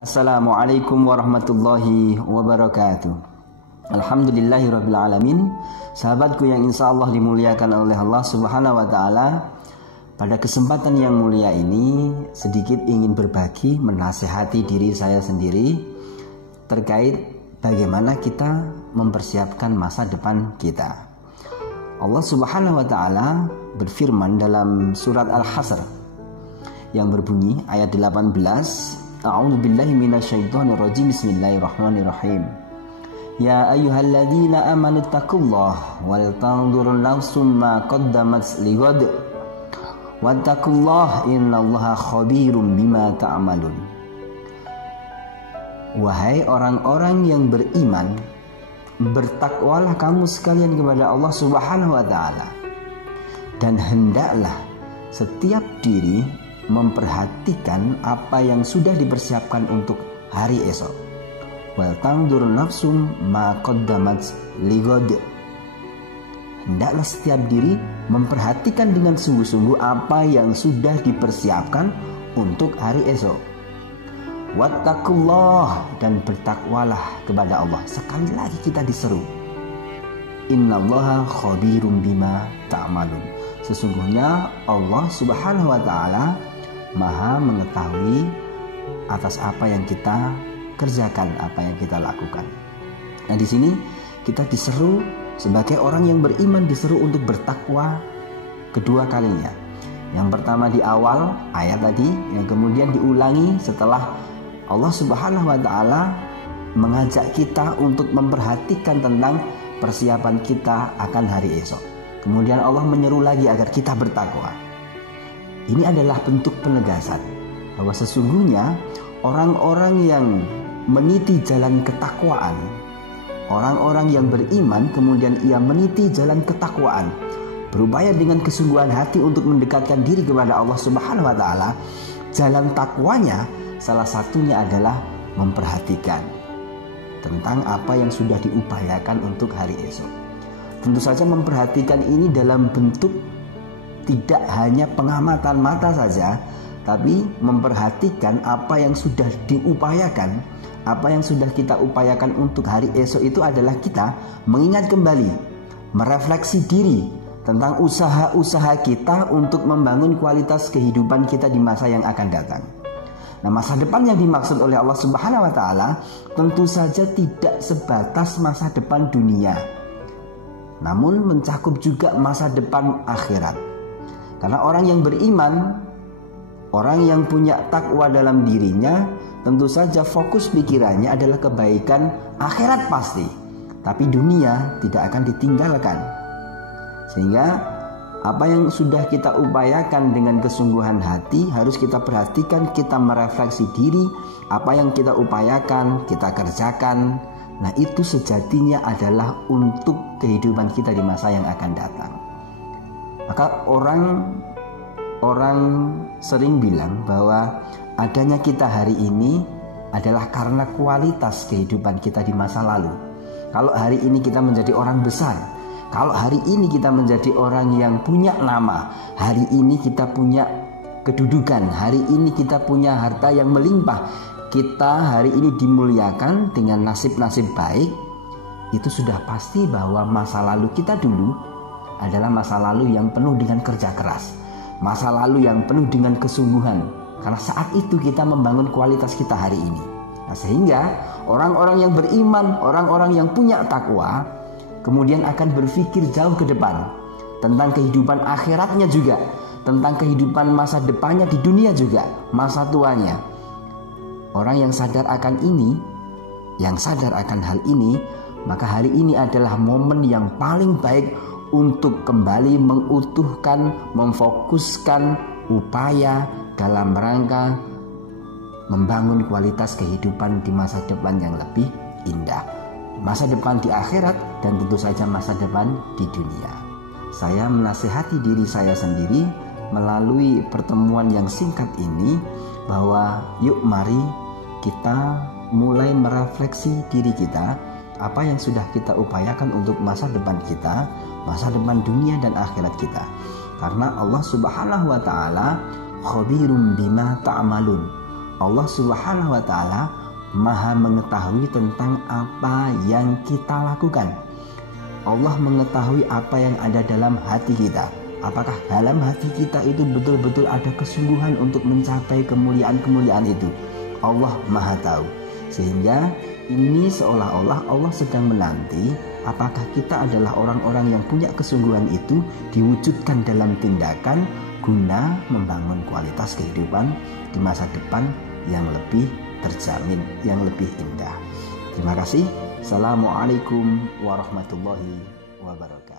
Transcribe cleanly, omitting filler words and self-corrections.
Assalamualaikum warahmatullahi wabarakatuh. Alhamdulillahirabbil alamin. Sahabatku yang insya Allah dimuliakan oleh Allah Subhanahu wa taala, pada kesempatan yang mulia ini sedikit ingin berbagi, menasehati diri saya sendiri terkait bagaimana kita mempersiapkan masa depan kita. Allah Subhanahu wa taala berfirman dalam surat Al-Hasr yang berbunyi ayat 18, A'udzu billahi minasyaitonir rajim. Bismillahirrahmanirrahim. Ya ayyuhalladzina amanu taqullaha wal tanzur nafsum ma qaddamat lighad wattaqullaha innallaha khabirum bima ta'malun. Wahai orang-orang yang beriman, bertakwalah kamu sekalian kepada Allah Subhanahu wa taala, dan hendaklah setiap diri memperhatikan apa yang sudah dipersiapkan untuk hari esok. Wal tanzur nafsum ma qaddamat lighad. Hendaklah setiap diri memperhatikan dengan sungguh-sungguh apa yang sudah dipersiapkan untuk hari esok. Wattaqullah, dan bertakwalah kepada Allah. Sekali lagi kita diseru, innallaha khabirum bima ta'malun. Sesungguhnya Allah Subhanahu wa taala Maha mengetahui atas apa yang kita kerjakan, apa yang kita lakukan. Nah, di sini kita diseru sebagai orang yang beriman, diseru untuk bertakwa kedua kalinya. Yang pertama di awal ayat tadi, yang kemudian diulangi setelah Allah Subhanahu wa taala mengajak kita untuk memperhatikan tentang persiapan kita akan hari esok. Kemudian Allah menyeru lagi agar kita bertakwa. Ini adalah bentuk penegasan bahwa sesungguhnya orang-orang yang meniti jalan ketakwaan, orang-orang yang beriman kemudian ia meniti jalan ketakwaan, berupaya dengan kesungguhan hati untuk mendekatkan diri kepada Allah Subhanahu wa taala, jalan takwanya salah satunya adalah memperhatikan tentang apa yang sudah diupayakan untuk hari esok. Tentu saja memperhatikan ini dalam bentuk tidak hanya pengamatan mata saja, tapi memperhatikan apa yang sudah diupayakan, apa yang sudah kita upayakan untuk hari esok. Itu adalah kita mengingat kembali, merefleksi diri tentang usaha-usaha kita untuk membangun kualitas kehidupan kita di masa yang akan datang. Nah, masa depan yang dimaksud oleh Allah Subhanahu wa taala tentu saja tidak sebatas masa depan dunia, namun mencakup juga masa depan akhirat. Karena orang yang beriman, orang yang punya takwa dalam dirinya, tentu saja fokus pikirannya adalah kebaikan akhirat pasti, tapi dunia tidak akan ditinggalkan. Sehingga apa yang sudah kita upayakan dengan kesungguhan hati harus kita perhatikan, kita merefleksi diri, apa yang kita upayakan, kita kerjakan. Nah, itu sejatinya adalah untuk kehidupan kita di masa yang akan datang. Maka orang sering bilang bahwa adanya kita hari ini adalah karena kualitas kehidupan kita di masa lalu. Kalau hari ini kita menjadi orang besar, kalau hari ini kita menjadi orang yang punya nama, hari ini kita punya kedudukan, hari ini kita punya harta yang melimpah, kita hari ini dimuliakan dengan nasib-nasib baik, itu sudah pasti bahwa masa lalu kita dulu adalah masa lalu yang penuh dengan kerja keras, masa lalu yang penuh dengan kesungguhan, karena saat itu kita membangun kualitas kita hari ini. Nah, sehingga orang-orang yang beriman, orang-orang yang punya takwa kemudian akan berpikir jauh ke depan tentang kehidupan akhiratnya juga, tentang kehidupan masa depannya di dunia juga, masa tuanya. Orang yang sadar akan ini, yang sadar akan hal ini, maka hari ini adalah momen yang paling baik untuk kembali mengutuhkan, memfokuskan upaya dalam rangka membangun kualitas kehidupan di masa depan yang lebih indah, masa depan di akhirat, dan tentu saja masa depan di dunia. Saya menasihati diri saya sendiri melalui pertemuan yang singkat ini bahwa yuk mari kita mulai merefleksi diri kita, apa yang sudah kita upayakan untuk masa depan kita, masa depan dunia dan akhirat kita. Karena Allah Subhanahu wa taala khabirum bima ta'malun. Allah Subhanahu wa Ta'ala Maha mengetahui tentang apa yang kita lakukan. Allah mengetahui apa yang ada dalam hati kita. Apakah dalam hati kita itu betul-betul ada kesungguhan untuk mencapai kemuliaan-kemuliaan itu? Allah Maha tahu. Sehingga ini seolah-olah Allah sedang menanti apakah kita adalah orang-orang yang punya kesungguhan itu diwujudkan dalam tindakan guna membangun kualitas kehidupan di masa depan yang lebih terjamin, yang lebih indah. Terima kasih. Assalamualaikum warahmatullahi wabarakatuh.